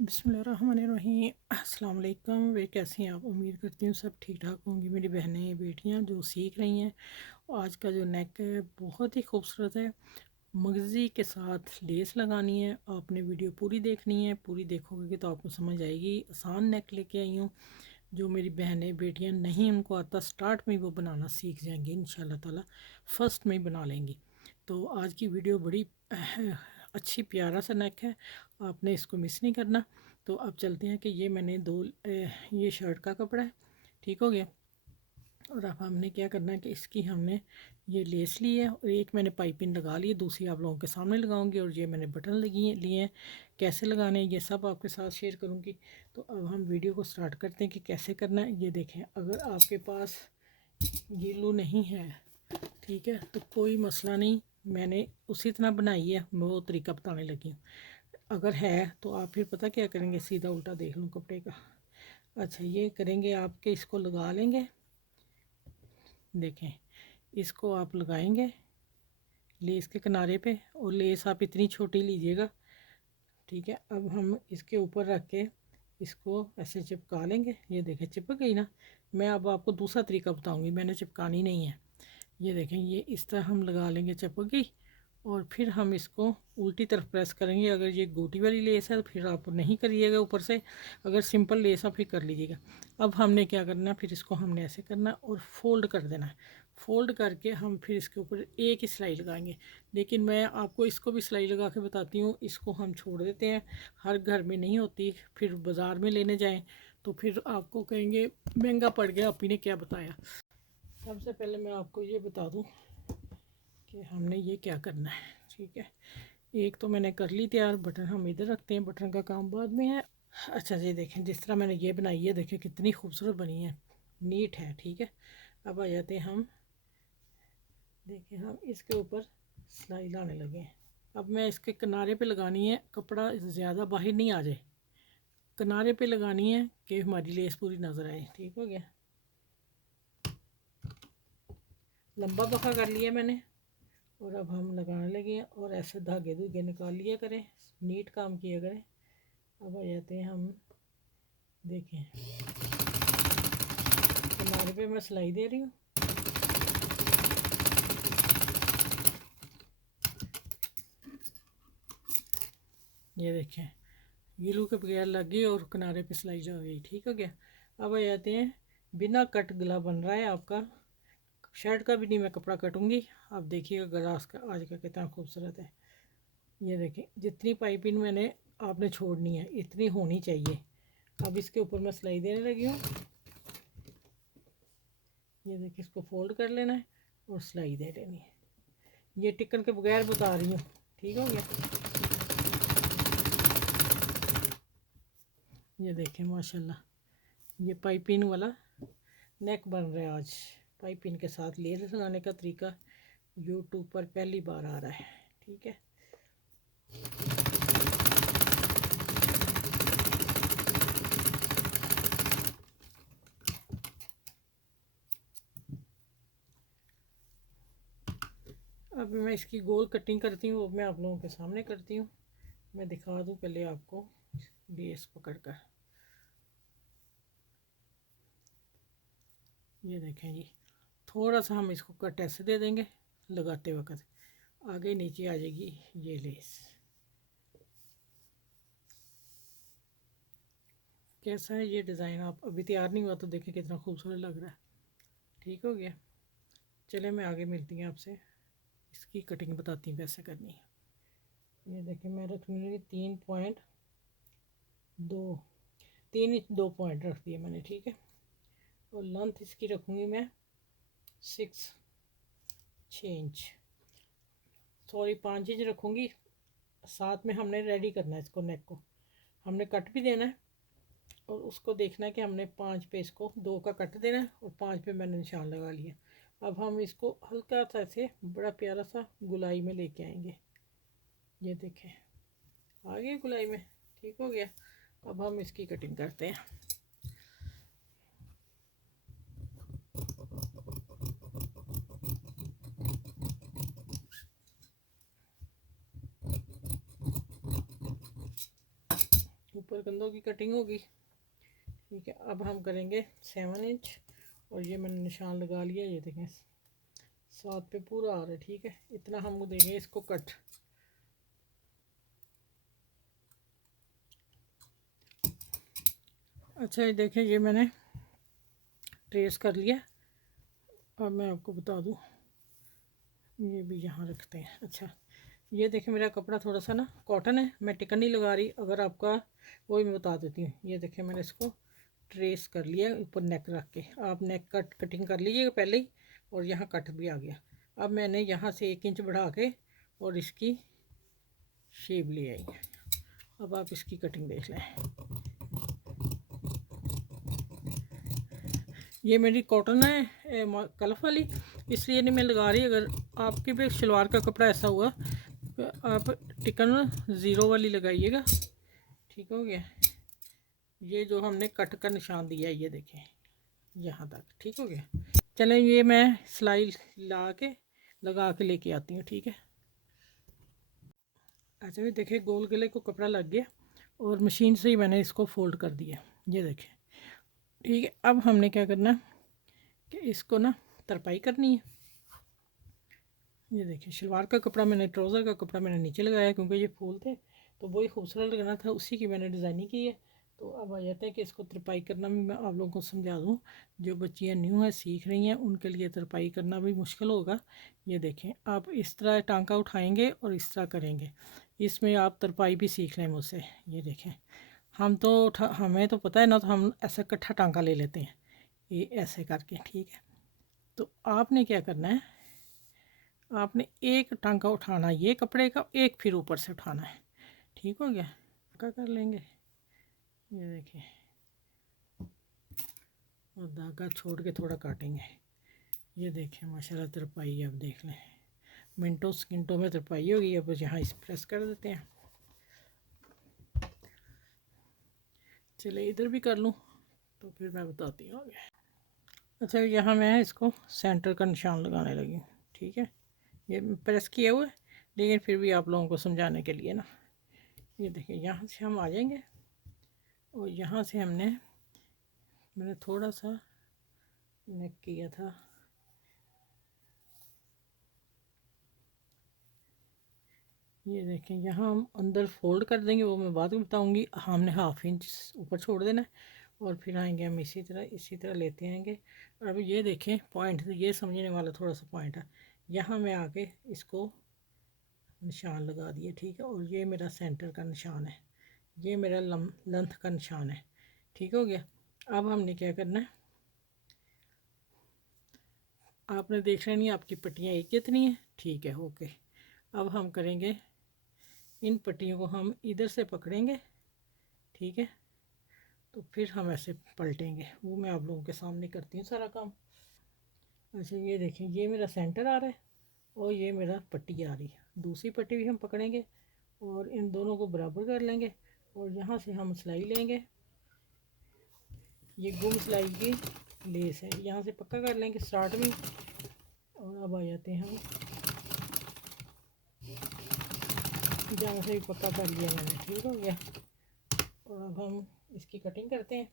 बिस्मिल्लाहिर्रहमानिर्रहीम। अस्सलाम वालेकुम। वे कैसी हैं आप? उम्मीद करती हूँ सब ठीक ठाक होंगी। मेरी बहनें बेटियाँ जो सीख रही हैं, आज का जो नेक है बहुत ही खूबसूरत है। मगज़ी के साथ लेस लगानी है। आपने वीडियो पूरी देखनी है, पूरी देखोगे तो आपको समझ आएगी। आसान नेक लेके आई हूँ, जो मेरी बहनें बेटियाँ नहीं उनको आता, स्टार्ट में ही वो बनाना सीख जाएंगी इंशाल्लाह ताला, फ़र्स्ट में ही बना लेंगी। तो आज की वीडियो बड़ी अच्छी प्यारा सा नेक है, आपने इसको मिस नहीं करना। तो अब चलते हैं कि ये मैंने ये शर्ट का कपड़ा है, ठीक हो गया। और अब हमने क्या करना है कि इसकी हमने ये लेस ली है और एक मैंने पाइपिंग लगा ली है, दूसरी आप लोगों के सामने लगाऊंगी। और ये मैंने बटन लिए हैं, कैसे लगाने हैं ये सब आपके साथ शेयर करूंगी। तो अब हम वीडियो को स्टार्ट करते हैं कि कैसे करना है। ये देखें, अगर आपके पास गीलू नहीं है, ठीक है, तो कोई मसला नहीं, मैंने उसी तरह बनाई है, मैं वो तरीका बताने लगी हूँ। अगर है तो आप फिर पता क्या करेंगे, सीधा उल्टा देख लूँ कपड़े का। अच्छा, ये करेंगे आपके, इसको लगा लेंगे। देखें, इसको आप लगाएंगे लेस के किनारे पे, और लेस आप इतनी छोटी लीजिएगा, ठीक है। अब हम इसके ऊपर रख के इसको ऐसे चिपका लेंगे। ये देखें चिपक गई ना। मैं अब आपको दूसरा तरीका बताऊंगी, मैंने चिपकानी नहीं है। ये देखें, ये इस तरह हम लगा लेंगे, चिपक गई। और फिर हम इसको उल्टी तरफ प्रेस करेंगे। अगर ये गोटी वाली लेस है तो फिर आप नहीं करिएगा ऊपर से, अगर सिंपल लेस है फिर कर लीजिएगा। अब हमने क्या करना है, फिर इसको हमने ऐसे करना है और फोल्ड कर देना है। फोल्ड करके हम फिर इसके ऊपर एक ही सिलाई लगाएंगे। लेकिन मैं आपको इसको भी सिलाई लगा के बताती हूँ, इसको हम छोड़ देते हैं, हर घर में नहीं होती, फिर बाज़ार में लेने जाएँ तो फिर आपको कहेंगे महंगा पड़ गया, आप ही ने क्या बताया। सबसे पहले मैं आपको ये बता दूं कि हमने ये क्या करना है, ठीक है। एक तो मैंने कर ली तैयार, बटन हम इधर रखते हैं, बटन का काम बाद में है। अच्छा जी, देखें जिस तरह मैंने ये बनाई है, देखें कितनी खूबसूरत बनी है, नीट है, ठीक है। अब आ जाते हैं हम, देखें हम इसके ऊपर सिलाई लाने लगे हैं। अब मैं इसके किनारे पे लगानी है, कपड़ा ज़्यादा बाहर नहीं आ जाए, किनारे पे लगानी है कि हमारी लेस पूरी नज़र आए, ठीक हो गया। लंबा बखा कर लिया मैंने, और अब हम लगाने लगे हैं, और ऐसे धागे धुगे निकाल लिया करें, नीट काम किया करें। अब आ जाते हैं हम, देखें किनारे पे मैं सिलाई दे रही हूँ। ये देखें, गीलू के बगैर लग गई और किनारे पे सिलाई जो हो गई, ठीक हो गया। अब आ जाते हैं, बिना कट गला बन रहा है आपका, शर्ट का भी नहीं मैं कपड़ा कटूँगी। अब देखिएगा गला का आज का कितना खूबसूरत है। ये देखें, जितनी पाइपिंग मैंने आपने छोड़नी है इतनी होनी चाहिए। अब इसके ऊपर मैं सिलाई देने लगी हूँ। ये देखिए, इसको फोल्ड कर लेना है और सिलाई दे देनी है। ये टिकन के बगैर बता रही हूँ, ठीक हो गया। ये देखें माशाल्लाह, ये पाइपिंग वाला नेक बन रहा है आज। पाइपिंग के साथ लेस लगाने का तरीका यूट्यूब पर पहली बार आ रहा है, ठीक है। अब मैं इसकी गोल कटिंग करती हूँ, वो मैं आप लोगों के सामने करती हूँ। मैं दिखा दूँ पहले आपको लेस पकड़ कर। ये देखें जी, थोड़ा सा हम इसको कट ऐसे दे देंगे, लगाते वक्त आगे नीचे आ जाएगी ये लेस। कैसा है ये डिज़ाइन? आप अभी तैयार नहीं हुआ तो देखें कितना खूबसूरत लग रहा है, ठीक हो गया। चले मैं आगे मिलती हूँ आपसे, इसकी कटिंग बताती हूँ कैसे करनी है। ये देखें, मैं रखूँगी 3.2 रख दिए मैंने, ठीक है। और लेंथ इसकी रखूँगी मैं 6 इंच, सॉरी 5 इंच रखूँगी। साथ में हमने रेडी करना है इसको, नेक को हमने कट भी देना है, और उसको देखना है कि हमने 5 पे इसको 2 का कट देना है, और 5 पे मैंने निशान लगा लिया। अब हम इसको हल्का सा ऐसे बड़ा प्यारा सा गुलाई में लेके आएंगे। ये देखें, आ गए गुलाई में, ठीक हो गया। अब हम इसकी कटिंग करते हैं। ऊपर कंधों की कटिंग होगी। ठीक है, अब हम करेंगे 7 इंच और ये मैंने निशान लगा लिया, ये देखें 7 पे पूरा आ रहा है। ठीक है, इतना हम देंगे इसको कट। अच्छा ये देखें, ये मैंने ट्रेस कर लिया। अब मैं आपको बता दूं, ये भी यहाँ रखते हैं। अच्छा ये देखें, मेरा कपड़ा थोड़ा सा ना कॉटन है, मैं टिकन नहीं लगा रही। अगर आपका वही मैं बता देती हूँ। ये देखें, मैंने इसको ट्रेस कर लिया ऊपर नेक रख के। आप नेक कटिंग कर लीजिएगा पहले ही, और यहाँ कट भी आ गया। अब मैंने यहाँ से 1 इंच बढ़ा के और इसकी शेप ले आई है। अब आप इसकी कटिंग देख लें। ये मेरी कॉटन है कलफ वाली, इसलिए नहीं मैं लगा रही। अगर आपके भी शलवार का कपड़ा ऐसा हुआ तो आप टिकन 0 वाली लगाइएगा। ठीक हो गया, ये जो हमने कट का निशान दिया है, ये देखें यहाँ तक। ठीक हो गया, चलें ये मैं सिलाई लगा के लेके आती हूँ। ठीक है, अच्छा भी देखें, गोल गले को कपड़ा लग गया और मशीन से ही मैंने इसको फोल्ड कर दिया। ये देखें, ठीक है। अब हमने क्या करना कि इसको ना तरपाई करनी है। ये देखिए, शलवार का कपड़ा मैंने, ट्राउज़र का कपड़ा मैंने नीचे लगाया क्योंकि ये फूल थे तो वही खूबसूरत लगना था, उसी की मैंने डिज़ाइनिंग की है। तो अब आ जाता है कि इसको तरपाई करना भी मैं आप लोगों को समझा दूँ। जो बच्चियाँ न्यू हैं, सीख रही हैं, उनके लिए तरपाई करना भी मुश्किल होगा। ये देखें, आप इस तरह टांका उठाएँगे और इस तरह करेंगे, इसमें आप तरपाई भी सीख लें मुझसे। ये देखें, हमें तो पता है ना, तो हम ऐसा इकट्ठा टांका ले लेते हैं, ये ऐसे करके। ठीक है, तो आपने क्या करना है, आपने एक टांका उठाना ये कपड़े का, एक फिर ऊपर से उठाना है। ठीक हो गया, क्या कर लेंगे, ये देखिए, और धागा छोड़ के थोड़ा काटेंगे। ये देखें माशाल्लाह तरपाई अब देख लें, मिनटों सेकंडों में तरपाई होगी। अब यहाँ इस प्रेस कर देते हैं। चले इधर भी कर लूँ तो फिर मैं बताती हूँ आगे। अच्छा यहाँ मैं इसको सेंटर का निशान लगाने लगी हूँ। ठीक है, ये प्रेस किया हुआ है लेकिन फिर भी आप लोगों को समझाने के लिए ना। ये देखिए, यहाँ से हम आ जाएंगे और यहाँ से मैंने थोड़ा सा नेक किया था। ये देखें, यहाँ हम अंदर फोल्ड कर देंगे, वो मैं बाद में बताऊंगी। हमने 1/2 इंच ऊपर छोड़ देना है और फिर आएंगे हम इसी तरह लेते आएंगे। और अभी ये देखें पॉइंट, ये समझने वाला थोड़ा सा पॉइंट है। यहाँ मैं आके इसको निशान लगा दिए। ठीक है, और ये मेरा सेंटर का निशान है, ये मेरा लेंथ का निशान है। ठीक हो गया, अब हमने क्या करना है, आपने देख लेनी है आपकी पट्टियाँ एक कितनी है। ठीक है, ओके। अब हम करेंगे, इन पट्टियों को हम इधर से पकड़ेंगे। ठीक है, तो फिर हम ऐसे पलटेंगे, वो मैं आप लोगों के सामने करती हूँ सारा काम। अच्छा ये देखें, ये मेरा सेंटर आ रहा है और ये मेरा पट्टी आ रही है। दूसरी पट्टी भी हम पकड़ेंगे और इन दोनों को बराबर कर लेंगे और यहाँ से हम सिलाई लेंगे। ये गुम सिलाई की लेस है, यहाँ से पक्का कर लेंगे स्टार्ट में। और अब आ जाते हैं हम, जहाँ से भी पक्का कर लिया मैंने। ठीक हो गया, और अब हम इसकी कटिंग करते हैं।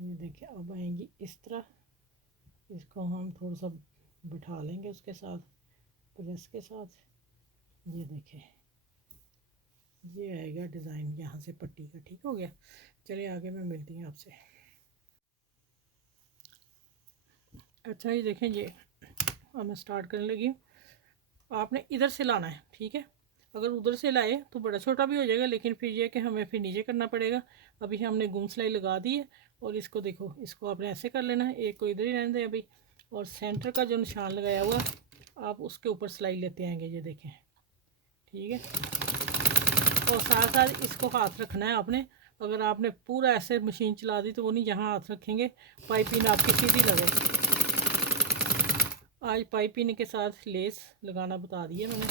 ये देखिए, अब आएंगी इस तरह, इसको हम थोड़ा सा बिठा लेंगे उसके साथ, प्रेस के साथ। ये देखें, ये आएगा डिज़ाइन यहाँ से पट्टी का। ठीक हो गया, चलिए आगे मैं मिलती हूँ आपसे। अच्छा ये देखें, ये अब मैं स्टार्ट करने लगी हूँ। आपने इधर से लाना है। ठीक है, अगर उधर से लाए तो बड़ा छोटा भी हो जाएगा, लेकिन फिर ये कि हमें फिर नीचे करना पड़ेगा। अभी हमने गुम सिलाई लगा दी है और इसको देखो, इसको आपने ऐसे कर लेना है, एक को इधर ही रहने दें अभी। और सेंटर का जो निशान लगाया हुआ आप उसके ऊपर सिलाई लेते आएंगे। ये देखें, ठीक है, और साथ साथ इसको हाथ रखना है आपने। अगर आपने पूरा ऐसे मशीन चला दी तो वो नहीं, जहाँ हाथ रखेंगे पाइपिंग आपकी सीधी लगेगी। आज पाइपिंग के साथ लेस लगाना बता दिया मैंने।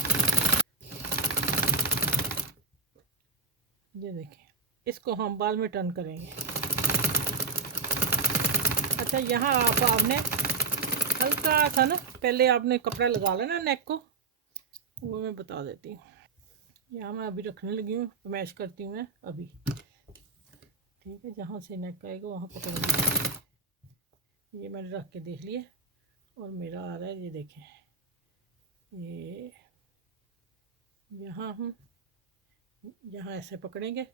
ये देखें, इसको हम बाद में टर्न करेंगे। अच्छा यहाँ आपने हल्का सा ना, पहले आपने कपड़ा लगा लेना नेक को, वो मैं बता देती हूँ। यहाँ मैं अभी रखने लगी हूँ, मैश करती हूँ मैं अभी। ठीक है, जहाँ से नेक आएगा वहाँ पकड़। ये मैंने रख के देख लिया और मेरा आ रहा है, ये देखें। ये यहाँ हम यहाँ ऐसे पकड़ेंगे,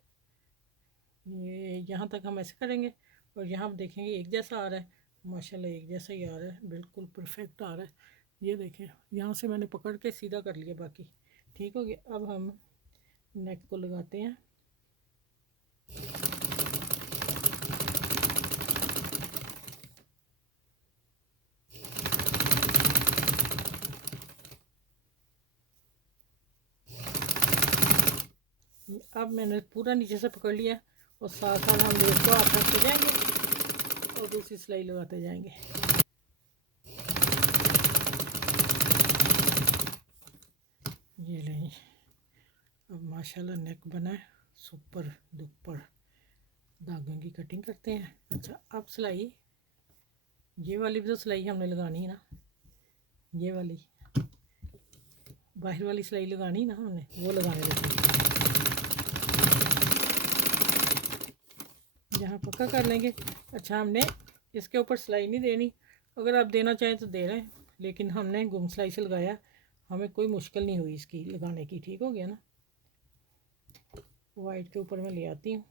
ये यहाँ तक हम ऐसे करेंगे और यहाँ देखेंगे एक जैसा आ रहा है। माशाल्लाह एक जैसा ही आ रहा है, बिल्कुल परफेक्ट आ रहा है। ये देखें, यहाँ से मैंने पकड़ के सीधा कर लिया, बाकी ठीक हो गया। अब हम नेक को लगाते हैं। अब मैंने पूरा नीचे से पकड़ लिया और साथ साथ हम लेस को हाथ रखते जाएंगे और दूसरी सिलाई लगाते जाएंगे। ये लें, अब माशाल्लाह नेक बना है, सुपर दुपर। धागों की कटिंग करते हैं। अच्छा, अब सिलाई, ये वाली भी तो सिलाई हमने लगानी है ना, ये वाली बाहर वाली सिलाई लगानी ना हमने, वो लगाने लगी। यहाँ पक्का कर लेंगे। अच्छा, हमने इसके ऊपर सिलाई नहीं देनी, अगर आप देना चाहें तो दे रहे हैं, लेकिन हमने गुम सिलाई से लगाया, हमें कोई मुश्किल नहीं हुई इसकी लगाने की। ठीक हो गया ना। वाइट के ऊपर मैं ले आती हूँ।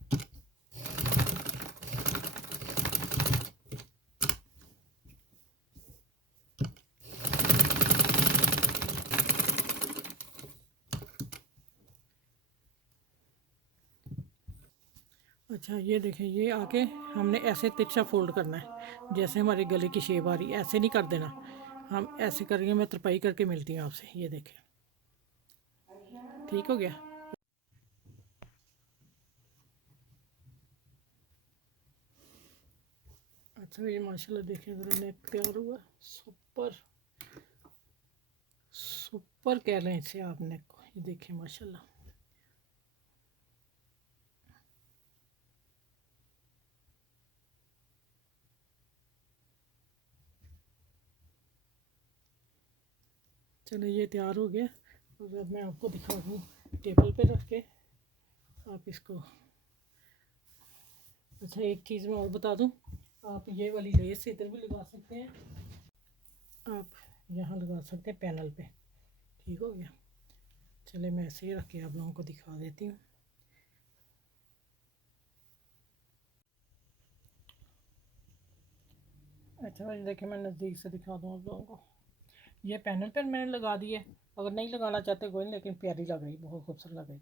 अच्छा, ये देखें, ये आके हमने ऐसे तिरछा फोल्ड करना है, जैसे हमारे गले की शेप आ रही है, ऐसे नहीं कर देना। हम ऐसे करेंगे, मैं तरपाई करके मिलती हूँ आपसे। ये देखें, ठीक हो गया। अच्छा, ये माशाल्लाह देखिए, मेरा नेक तैयार हुआ, सुपर सुपर कह रहे हैं इसे आप नेक को। ये देखिए माशाल्लाह। चलो, ये तैयार हो गया और अब मैं आपको दिखा दूँ टेबल पे रख के आप इसको। अच्छा, एक चीज़ मैं और बता दूँ, आप ये वाली लेस इधर भी लगा सकते हैं, आप यहाँ लगा सकते हैं पैनल पे। ठीक हो गया। चले, मैं ऐसे ही रख के आप लोगों को दिखा देती हूँ। अच्छा भाई देखिए, मैं नज़दीक से दिखा दूँ आप लोगों को। ये पैनल पर मैंने लगा दी है, अगर नहीं लगाना चाहते कोई, लेकिन प्यारी लग रही, बहुत खूबसूरत लग रही।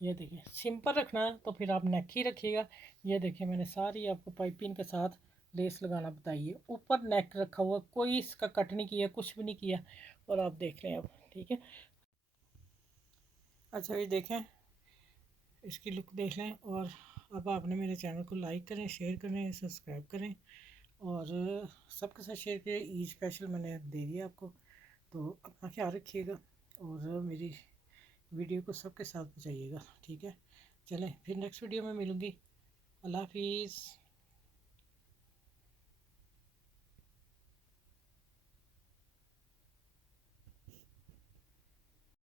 ये देखिए, सिंपल रखना है तो फिर आप नेक ही रखिएगा। ये देखिए, मैंने सारी आपको पाइपिंग के साथ लेस लगाना बताई है। ऊपर नेक रखा हुआ, कोई इसका कट नहीं किया, कुछ भी नहीं किया, और आप देख लें अब। ठीक है। अच्छा, ये देखें, इसकी लुक देख लें। और अब आपने मेरे चैनल को लाइक करें, शेयर करें, सब्सक्राइब करें और सबके साथ शेयर करें। ईद स्पेशल मैंने दे दिया आपको, तो अपना ख्याल रखिएगा और मेरी वीडियो को सबके साथ पहुँचाइएगा। ठीक है। चलें, फिर नेक्स्ट वीडियो में मिलूँगी। अल्लाह हाफिज़।